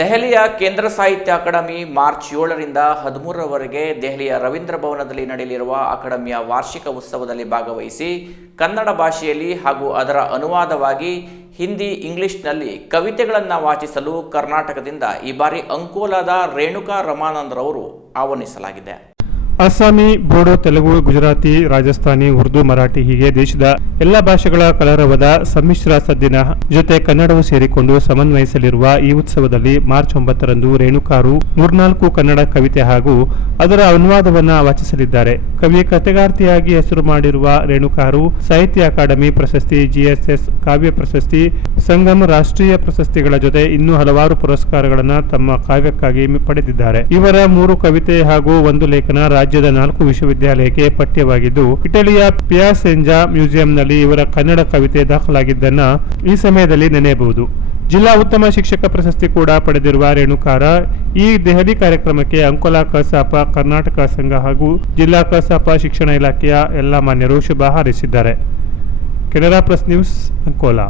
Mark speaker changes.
Speaker 1: ದೆಹಲಿಯ ಕೇಂದ್ರ ಸಾಹಿತ್ಯ ಅಕಾಡೆಮಿ ಮಾರ್ಚ್ ಏಳರಿಂದ ಹದಿಮೂರರವರೆಗೆ ದೆಹಲಿಯ ರವೀಂದ್ರ ಭವನದಲ್ಲಿ ನಡೆಯಲಿರುವ ಅಕಾಡೆಮಿಯ ವಾರ್ಷಿಕ ಉತ್ಸವದಲ್ಲಿ ಭಾಗವಹಿಸಿ ಕನ್ನಡ ಭಾಷೆಯಲ್ಲಿ ಹಾಗೂ ಅದರ ಅನುವಾದವಾಗಿ ಹಿಂದಿ, ಇಂಗ್ಲಿಷ್ನಲ್ಲಿ ಕವಿತೆಗಳನ್ನು ವಾಚಿಸಲು ಕರ್ನಾಟಕದಿಂದ ಈ ಬಾರಿ ಅಂಕೋಲಾದ ರೇಣುಕಾ ರಮಾನಂದ್ರವರು ಆಹ್ವಾನಿಸಲಾಗಿದೆ.
Speaker 2: ಅಸ್ಸಾಮಿ ಬೋಡೋ ತೆಲುಗು, ಗುಜರಾತಿ, ರಾಜಸ್ಥಾನಿ, ಉರ್ದು, ಮರಾಠಿ ಹೀಗೆ ದೇಶದ ಎಲ್ಲ ಭಾಷೆಗಳ ಕಲರವದ ಸಮ್ಮಿಶ್ರ ಸದ್ದಿನ ಜೊತೆ ಕನ್ನಡವು ಸೇರಿಕೊಂಡು ಸಮನ್ವಯಿಸಲಿರುವ ಈ ಉತ್ಸವದಲ್ಲಿ ಮಾರ್ಚ್ ಒಂಬತ್ತರಂದು ರೇಣುಕಾರು ಮೂರ್ನಾಲ್ಕು ಕನ್ನಡ ಕವಿತೆ ಹಾಗೂ ಅದರ ಅನುವಾದವನ್ನು ವಾಚಿಸಲಿದ್ದಾರೆ. ಕವಿ ಕಥೆಗಾರ್ತಿಯಾಗಿ ಹೆಸರು ಮಾಡಿರುವ ರೇಣುಕಾರು ಸಾಹಿತ್ಯ ಅಕಾಡೆಮಿ ಪ್ರಶಸ್ತಿ, ಜಿಎಸ್ಎಸ್ ಕಾವ್ಯ ಪ್ರಶಸ್ತಿ, ಸಂಗಮ್ ರಾಷ್ಟ್ರೀಯ ಪ್ರಶಸ್ತಿಗಳ ಜೊತೆ ಇನ್ನೂ ಹಲವಾರು ಪುರಸ್ಕಾರಗಳನ್ನು ತಮ್ಮ ಕಾವ್ಯಕ್ಕಾಗಿ ಪಡೆದಿದ್ದಾರೆ. ಇವರ ಮೂರು ಕವಿತೆ ಹಾಗೂ ಒಂದು ಲೇಖನ ರಾಜ್ಯದ ನಾಲ್ಕು ವಿಶ್ವವಿದ್ಯಾಲಯಕ್ಕೆ ಪಠ್ಯವಾಗಿದ್ದು, ಇಟಲಿಯ ಪಿಯಾಸೆಂಜಾ ಮ್ಯೂಸಿಯಂನಲ್ಲಿ ಇವರ ಕನ್ನಡ ಕವಿತೆ ದಾಖಲಾಗಿದ್ದನ್ನ ಈ ಸಮಯದಲ್ಲಿ ನೆನೆಯಬಹುದು. ಜಿಲ್ಲಾ ಉತ್ತಮ ಶಿಕ್ಷಕ ಪ್ರಶಸ್ತಿ ಕೂಡ ಪಡೆದಿರುವ ರೇಣುಕಾರ, ಈ ದೆಹಲಿ ಕಾರ್ಯಕ್ರಮಕ್ಕೆ ಅಂಕೋಲಾ ಕಸಾಪ ಕರ್ನಾಟಕ ಸಂಘ ಹಾಗೂ ಜಿಲ್ಲಾ ಕಸಾಪ ಶಿಕ್ಷಣ ಇಲಾಖೆಯ ಎಲ್ಲ ಮಾನ್ಯರು ಶುಭ ಹಾರೈಸಿದ್ದಾರೆ. Canara plus news Ankola.